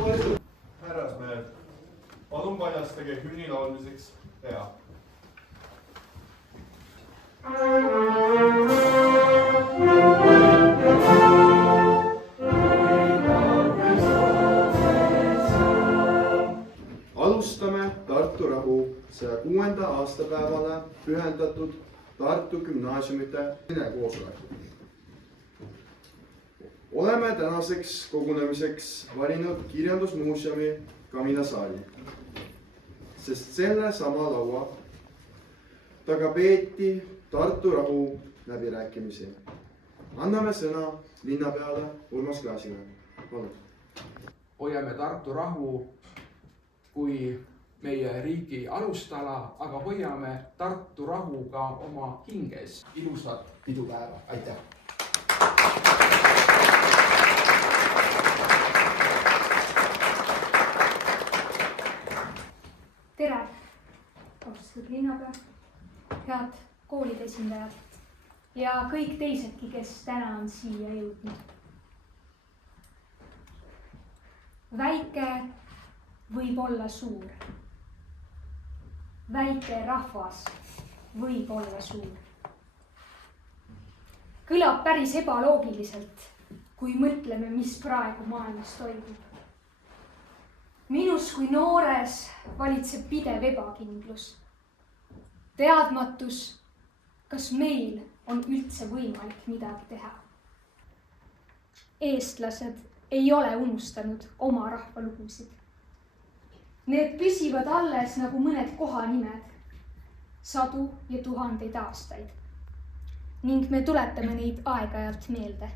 Härrasmehed, palun paljastage hümni laulmiseks pea. Alustame Tartu rahu 106. aastapäevale pühendatud Tartu gümnaasiumite koosolekut. Oleme tänaseks kogunemiseks valinud kirjandusmuuseumi kaminasaali, sest selle sama laua taga peeti Tartu rahu läbirääkimisi. Anname sõna linnapeale Urmas Klaasile. Palun. Hoiame Tartu rahu kui meie riigi alustala, aga hoiame Tartu rahu ka oma hinges. Ilusat pidupäeva, aitäh! Tere, austatud linnapea, head koolide esindajad ja kõik teisedki, kes täna on siia jõudnud. Väike võib olla suur. Väike rahvas võib olla suur. Kõlab päris ebaloogiliselt, kui mõtleme, mis praegu maailmas toimub. Minus kui noores valitseb pidev ebakindlus. Teadmatus, kas meil on üldse võimalik midagi teha. Eestlased ei ole unustanud oma rahvalugusid. Need püsivad alles nagu mõned kohanimed, 100 ja 1000 aastaid. Ning me tuletame neid aeg-ajalt meelde.